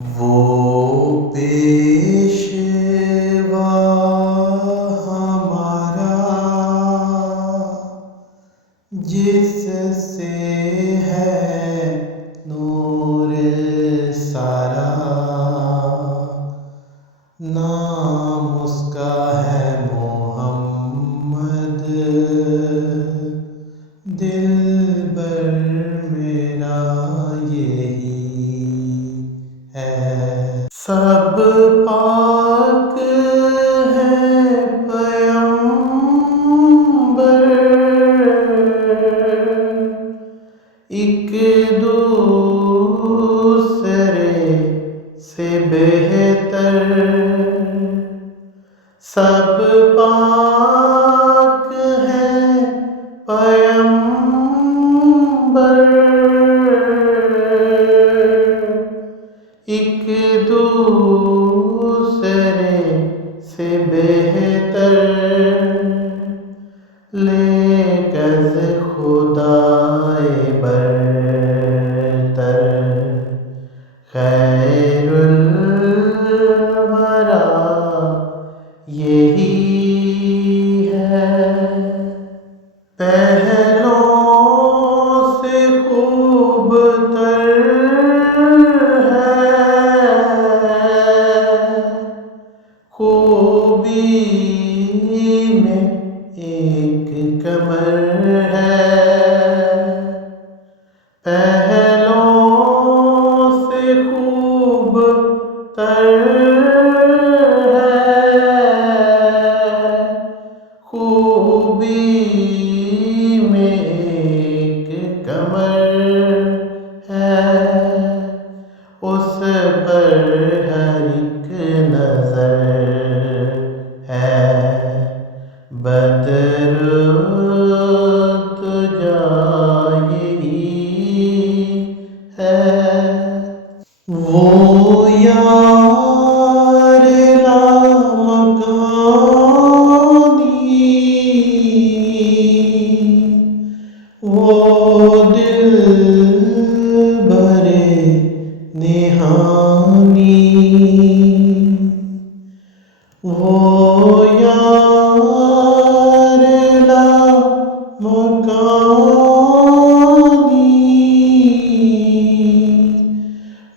وہ پیشوا ہمارا جس سے ہے نور سارا، نام اس کا ہے محمد، دلبر میرا یہی ہے۔ سب پاک ہیں پیمبر، ایک دوسرے سے بہتر، سب پاک ہیں پیمبر، ایک دوسرے سے بہتر، لیکن خدائے برتر، خیر الورا یہی ہے۔ پہلوں سے خوب تر ہے، خوبی میں ایک کمر ہے۔ پہلوں سے خوب تر ہے، خوبی میں ایک کمر ہے، اس پر ہر ایک نظر ہے، بدر تجا یہی ہے۔ وہ یار لامکانی، وہ دلبر نہانی، وہ یار لامکانی،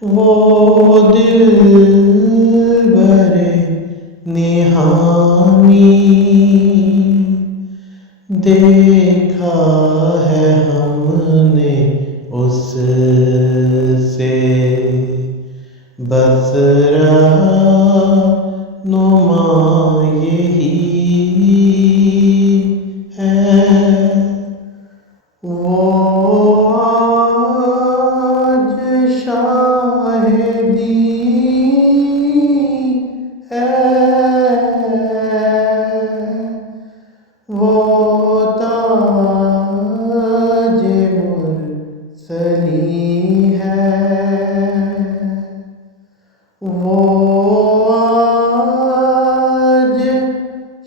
وہ دلبر نہانی، دیکھا ہے ہم نے اس سے، بس رہنما یہی ہے۔ وہ آج شاہدی ہے، وہ تاج مرسلی ہے، وہ آج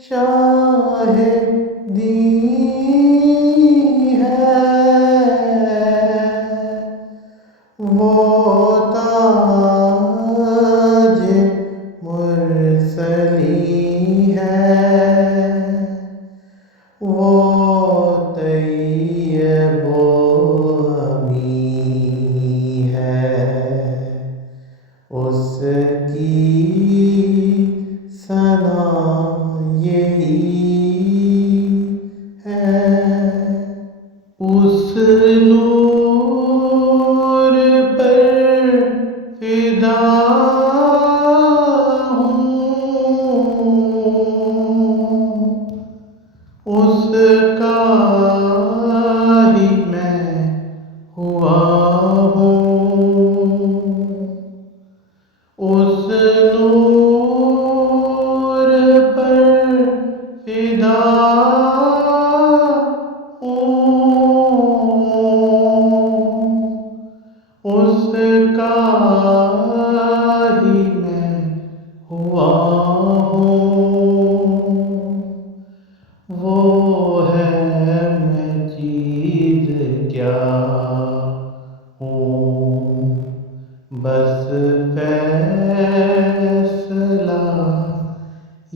شاہدی ہے، وہ تاج مرسلی ہے، وہ طیب و امی ہے، اس کی ثنا یہی ہے۔ اس نور پر فدا ہوں، اس کا ہی میں ہوا ہوں، اس نور پر فدا ہوں، اس کا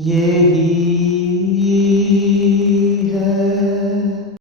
یہی